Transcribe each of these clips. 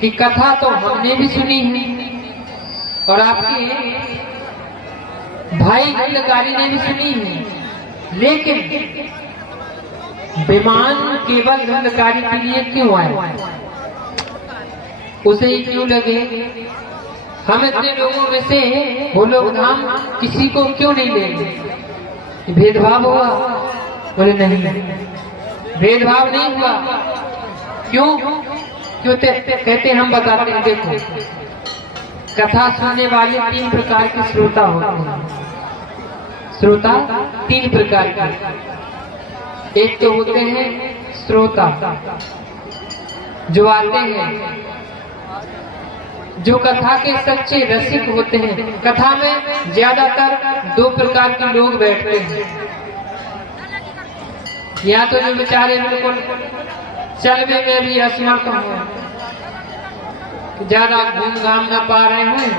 कि कथा तो हमने भी सुनी है और आपके भाई गंधकारी ने भी सुनी है, लेकिन विमान केवल गंधकारी के लिए क्यों आए, उसे ही क्यों लगे? हम इतने लोगों में से वो लोग धाम किसी को क्यों नहीं लेंगे? भेदभाव हुआ? बोले नहीं, भेदभाव नहीं हुआ। क्यों? कहते हम बताते हैं। देखो, कथा सुनने वाले 3 प्रकार के श्रोता होते हैं। श्रोता 3 प्रकार के। एक तो होते हैं श्रोता जो आते हैं, जो कथा के सच्चे रसिक होते हैं। कथा में ज्यादातर 2 प्रकार के लोग बैठते हैं। या तो जो बेचारे बिल्कुल चलने में भी असमर्थ हो, ज्यादा घूम घाम न पा रहे हैं,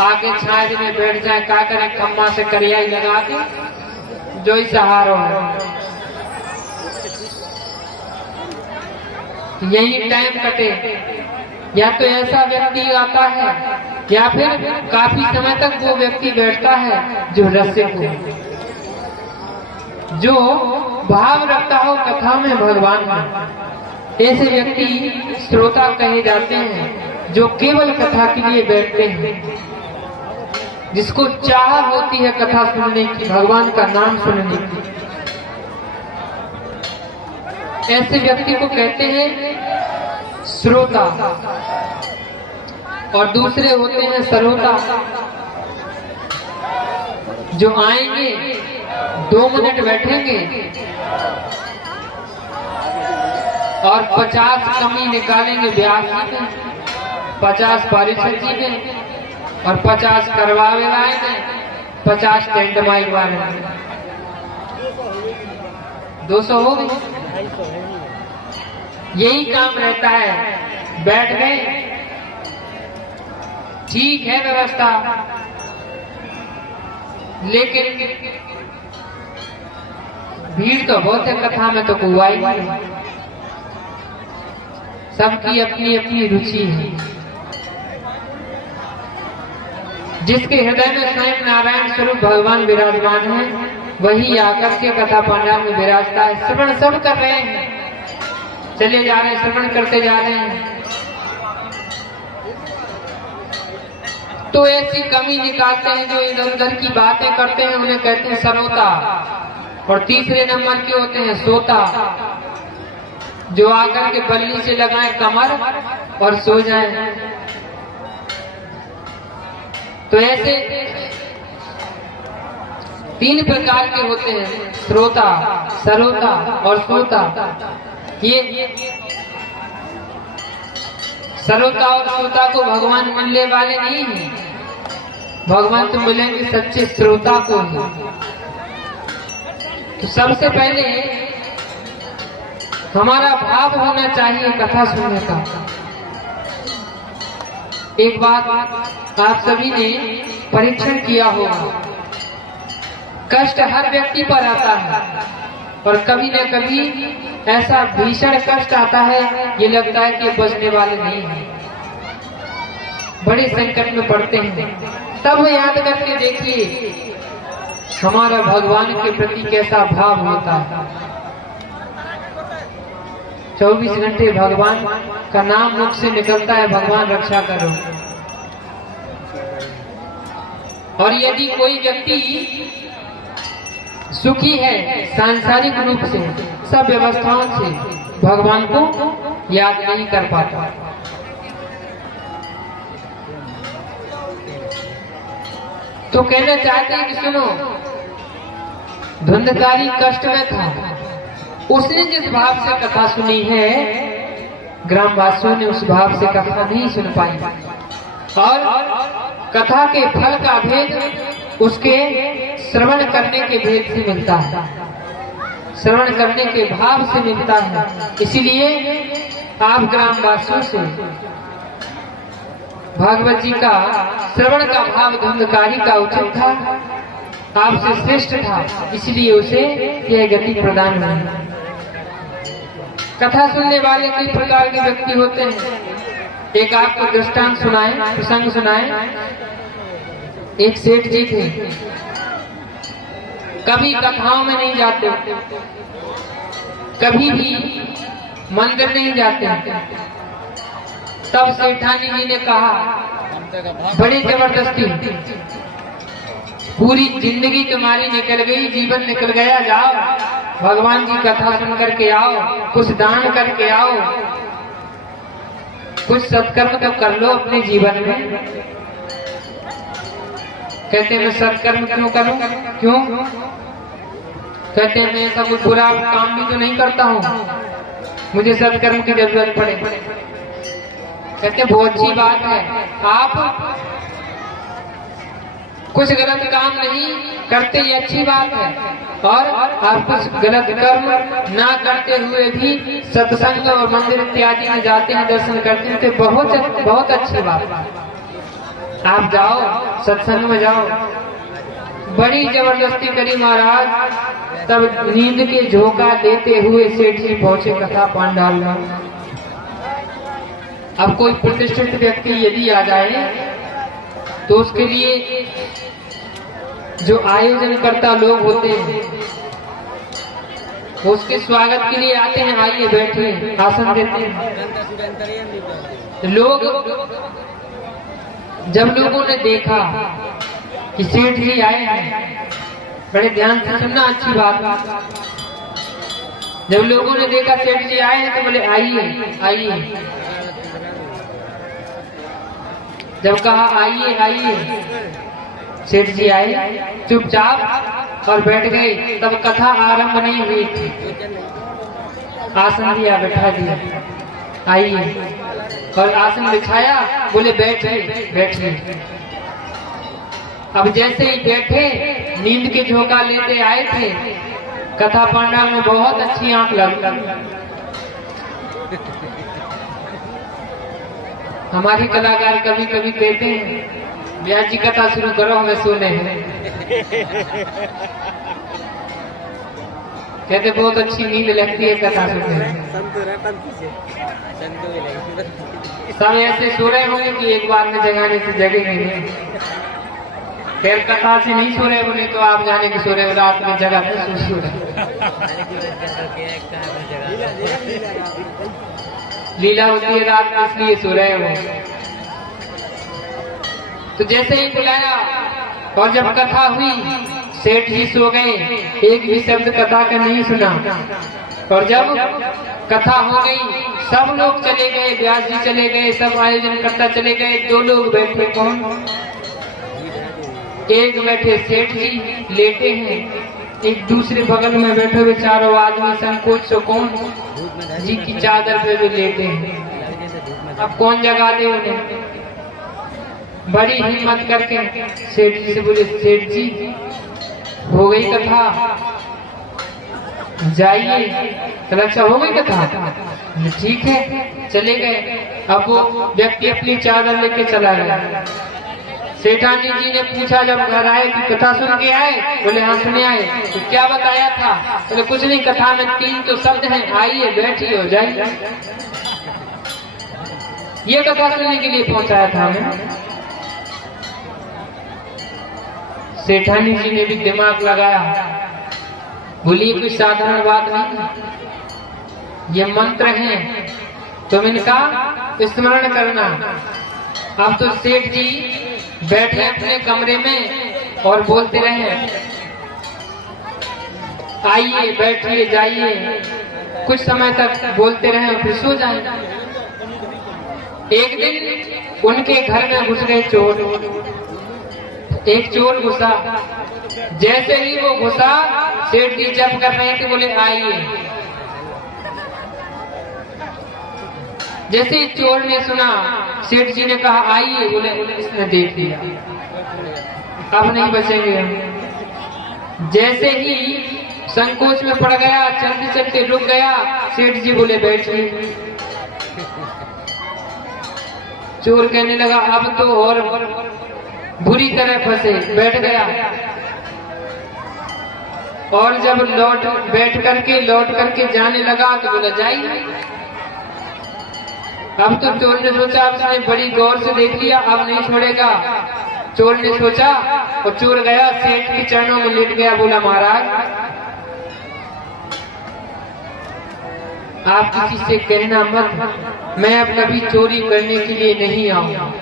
आगे छाया में बैठ जाए, क्या करें, खम्मा से करियाई लगा के जो ही सहारा है, यही टाइम कटे। या तो ऐसा व्यक्ति आता है, या फिर काफी समय तक वो व्यक्ति बैठता है जो रसिक हो, जो भाव रखता हो कथा में, भगवान में। ऐसे व्यक्ति श्रोता कहे जाते हैं, जो केवल कथा के लिए बैठते हैं, जिसको चाह होती है कथा सुनने की, भगवान का नाम सुनने की। ऐसे व्यक्ति को कहते हैं श्रोता। और दूसरे होते हैं श्रोता, जो आएंगे, 2 मिनट बैठेंगे और 50 कमी निकालेंगे ब्यासी में, 50 परिछी में, और 50 करवावे वाले में, 50 टेंट माइक वाले में। 200 हो गए। यही काम रहता है। बैठ गए, ठीक है व्यवस्था, लेकिन भीड़ तो बहुत है कथा में, तो कोई आई नहीं। सबकी अपनी अपनी रुचि है। जिसके हृदय में स्वयं नारायण स्वरूप भगवान विराजमान है, वही आकर के कथा पंडाल में विराजता है। श्रवण सब कर रहे हैं, चले जा रहे हैं, श्रवण करते जा रहे हैं, तो ऐसी कमी निकालते हैं जो इधर उधर की बातें करते हैं, उन्हें कहते हैं श्रोता। और तीसरे नंबर के होते हैं सोता, जो आकर के बल्ली से लगाए कमर और सो जाए। तो ऐसे 3 प्रकार के होते हैं, श्रोता, सरोता और सोता। ये सरोता और श्रोता को भगवान मिलने वाले नहीं हैं। भगवान तो मिलेंगे सच्चे श्रोता को ही। तो सबसे पहले हमारा भाव होना चाहिए कथा सुनने का। एक बात आप सभी ने परीक्षण किया होगा, कष्ट हर व्यक्ति पर आता है, और कभी न कभी ऐसा भीषण कष्ट आता है, ये लगता है कि बचने वाले नहीं हैं, बड़े संकट में पड़ते हैं। तब याद करके देखिए हमारा भगवान के प्रति कैसा भाव होता है। 24 घंटे भगवान का नाम मुख से निकलता है, भगवान रक्षा करो। और यदि कोई व्यक्ति सुखी है सांसारिक रूप से, सब व्यवस्थाओं से, भगवान को याद नहीं कर पाता, तो कहना चाहते हैं कि सुनो, धुंधकारी कष्ट में था, उसने जिस भाव से कथा सुनी है, ग्रामवासियों ने उस भाव से कथा नहीं सुन पाई। और कथा के फल का भेद उसके श्रवण करने के भेद से मिलता है, श्रवण करने के भाव से मिलता है। इसीलिए आप ग्रामवासियों से भागवत जी का श्रवण का भाव धुंधकारी का उचित था, आपसे श्रेष्ठ था, इसलिए उसे यह गति प्रदान हुई। कथा सुनने वाले कई प्रकार के व्यक्ति होते हैं। एक आपको दृष्टांत सुनाए, प्रसंग सुनाए। एक सेठ जी थे, कभी कथाओं में नहीं जाते, कभी भी मंदिर नहीं जाते। तब सेठानी जी ने कहा, बड़ी जबरदस्ती, पूरी जिंदगी तुम्हारी निकल गई, जीवन निकल गया, जाओ भगवान की कथा सुन करके आओ, कुछ दान करके आओ, कुछ सत्कर्म तो कर लो अपने जीवन में। कहते मैं सत्कर्म क्यों करूं? क्यों? कहते मैं ऐसा कुछ बुरा काम भी तो नहीं करता हूं, मुझे सत्कर्म की जरूरत पड़े। कहते बहुत अच्छी बात है, आप कुछ गलत काम नहीं करते, ये अच्छी बात है, और आप कुछ गलत कर्म ना करते हुए भी सत्संग और मंदिर इत्यादि में जाते हैं, दर्शन करते हैं, तो बहुत अच्छी बात। आप जाओ, सत्संग में जाओ। बड़ी जबरदस्ती करी महाराज। तब नींद के झोंका देते हुए सेठ जी पहुंचे कथा पंडाल में। अब कोई प्रतिष्ठित व्यक्ति यदि आ जाए तो उसके लिए जो आयोजन करता लोग होते हैं वो उसके स्वागत के लिए आते हैं, आइए बैठिए, आसन देते हैं। लोग, जब लोगों ने देखा कि सेठ जी आए हैं, बड़े ध्यान से सुनना, अच्छी बात। जब लोगों ने देखा सेठ जी आए हैं तो बोले आइए आइए। जब कहा आइए आइए, सेठ जी आए चुपचाप और बैठ गए। तब कथा आरंभ नहीं हुई थी। आसन दिया, बैठा दिया, आइए, और आसन बिछाया, बोले बैठिए बैठिए। अब जैसे ही बैठे, नींद के झोंका लेते आए थे, कथा पंडाल में बहुत अच्छी आंख लगी। हमारी कलाकार कभी कभी कहते हैं, ब्याह जी कथा शुरू करो, हमें सोने हैं। कहते बहुत अच्छी नींद लगती है कथा सुनने। सब ऐसे सो रहे होंगे कि एक बार में जगाने से जगेंगे नहीं। फिर कथा से नहीं सो रहे बोले तो आप जाने के सो रहे हो, रात में जगह पे सो रहे। लीला होती है रात में, इसलिए सो रहे हो। तो जैसे ही बुलाया और जब कथा हुई, सेठ जी सो गए, एक भी शब्द कथा का नहीं सुना। और जब कथा हो गई, सब लोग चले गए, व्यास जी चले गए, सब आयोजन करता चले गए। दो लोग बैठे, कौन? एक बैठे सेठ जी लेटे हैं, एक दूसरे बगल में बैठे हुए चारों आदमी संकोच से कौन जी की चादर पे भी लेटे हैं। अब कौन जगा दे उन्हें? बड़ी हिम्मत करके सेठ जी से बोले, सेठ जी हो गई कथा, जाइए। चलो अच्छा हो गई कथा, ठीक है, चले गए। अब वो व्यक्ति अपनी चादर लेके चला गया। सेठानी जी ने पूछा जब घर आए कि कथा सुन के आए? बोले हाँ सुने आए। तो क्या बताया था? बोले कुछ नहीं, कथा में 3 तो शब्द हैं, आइए बैठिए हो जाइए। ये कथा सुनने के लिए पहुंचाया था हमें। सेठानी जी ने भी दिमाग लगाया, बोलिए कोई साधारण बात नहीं, ये मंत्र हैं, तुम इनका स्मरण करना। अब तो सेठ जी बैठे अपने कमरे में और बोलते रहे, आइए बैठिए जाइए, कुछ समय तक बोलते रहे और फिर सो जाए। एक दिन उनके घर में घुस गए चोर। एक चोर घुसा, जैसे ही वो घुसा, सेठ जी जप कर रहे थे, बोले आइए। जैसे ही चोर ने सुना, सेठ जी ने कहा आइए, बोले इसने देख लिया, अब नहीं बचेंगे हम। जैसे ही संकोच में पड़ गया, चलते चलते रुक गया, सेठ जी बोले बैठिए। चोर कहने लगा अब तो और बुरी तरह फंसे, बैठ गया। और जब लौट करके जाने लगा तो बोला जाइए। अब तो चोर ने सोचा अब इसने बड़ी गौर से देख लिया, अब नहीं छोड़ेगा। चोर ने सोचा और चोर गया सेठ के चरणों में लेट गया, बोला महाराज आप किसी से कहना मत, मैं अब कभी चोरी करने के लिए नहीं आऊंगा।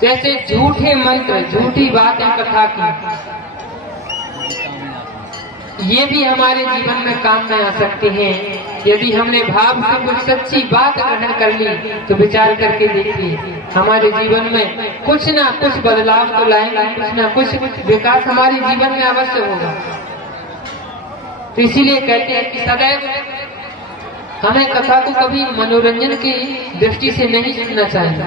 जैसे झूठे मंत्र, झूठी बातें कथा की, ये भी हमारे जीवन में काम में आ सकते हैं। यदि हमने भाव से कुछ सच्ची बात ग्रहण कर ली तो विचार करके देखिए, हमारे जीवन में कुछ ना कुछ बदलाव तो लाएंगे, कुछ ना कुछ विकास हमारे जीवन में अवश्य होगा। तो इसीलिए कहते हैं कि सदैव हमें कथा को कभी मनोरंजन की दृष्टि से नहीं सुनना चाहिए।